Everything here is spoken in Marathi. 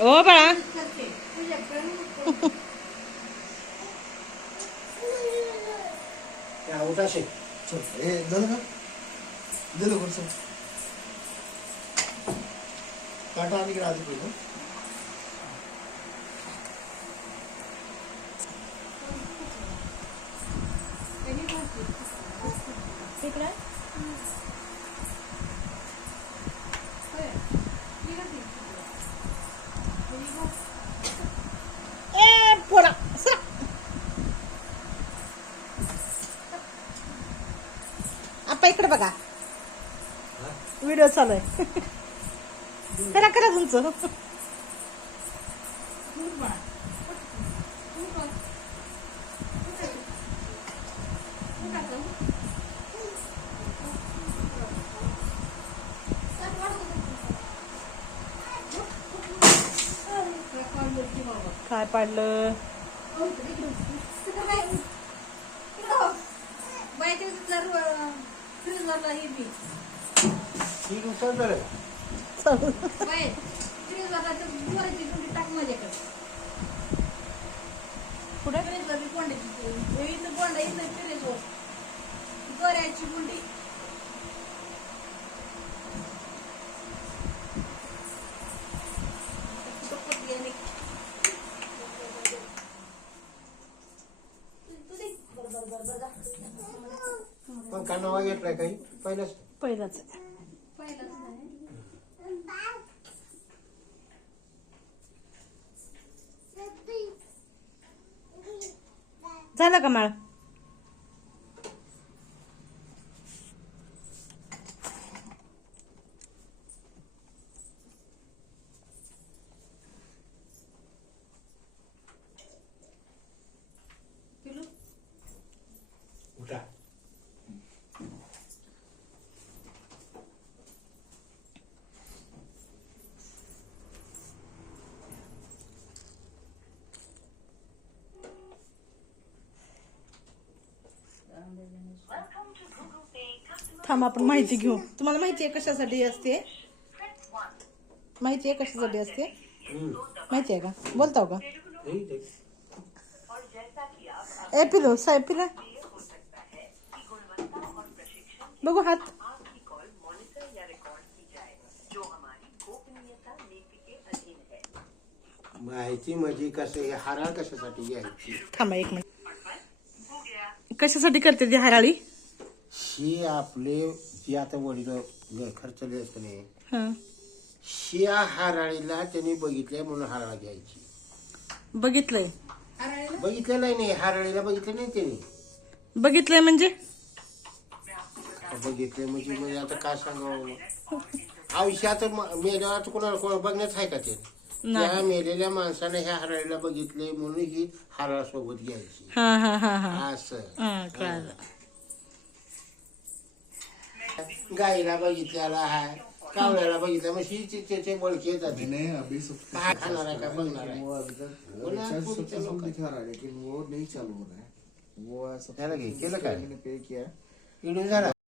ओ बड़ा या उठा से चल ए दे दो दे दो कुछ काटा नहीं करा दी कोई Thank you. इकडे बघा. व्हिडिओ चालू आहे. करा करा तुमचं. काय पाडलं? अंदर रही भी ठीक उतर दे रे बाय फ्रीज आता तर बोराची गुंडी टाक माझ्याकडे कुठे फ्रीज वर कोंड्याची इथं कोंडा इथं फ्रीज वर बोराची गुंडी Thank you. पण कानावा घेतलाय काही? पहिलाच. पहिलाच झालं का माळ? थांब आपण माहिती घेऊ. तुम्हाला माहिती आहे कशासाठी असते? माहिती आहे कशासाठी असते. माहिती आहे का? बोलताव का? हे इथे. ए पिलो साहेब पिला. बघू हात. माहिती म्हणजे कसं हे हाराळ कशासाठी घ्यायची? थांबा एक मिनिट. कशासाठी करते ती हराळी? ही आपले जे आता वडील घर खर्चले असते नाही हा. शिया हाराळीला त्यांनी बघितलंय म्हणून हाराळा घ्यायची. बघितलंय. बघितलेलं नाही हाराळीला बघितलं नाही त्यांनी. बघितलंय म्हणजे? बघितले म्हणजे म्हणजे आता काय सांगावं आयुष्यात मेल्यावर कोणाला कोणा बघण्यात आहे का ते? त्या मेलेल्या माणसाने ह्या हराळीला बघितले म्हणून ही हाराळ सोबत घ्यायची. हा हा हा हा. असं. हा. गाईला बघितल्याला आहे कावळ्याला बघितलं मग ही त्याचे बळके येतात. मैंने अभी सब वो अभी तक बोला, रिचार्ज पूरी चलो? दिखा रहा है लेकिन वो नहीं चालू हो रहा है वो ऐसा त्याला घे, केलं काय? मैंने पे किया. है व्हिडिओ झाला?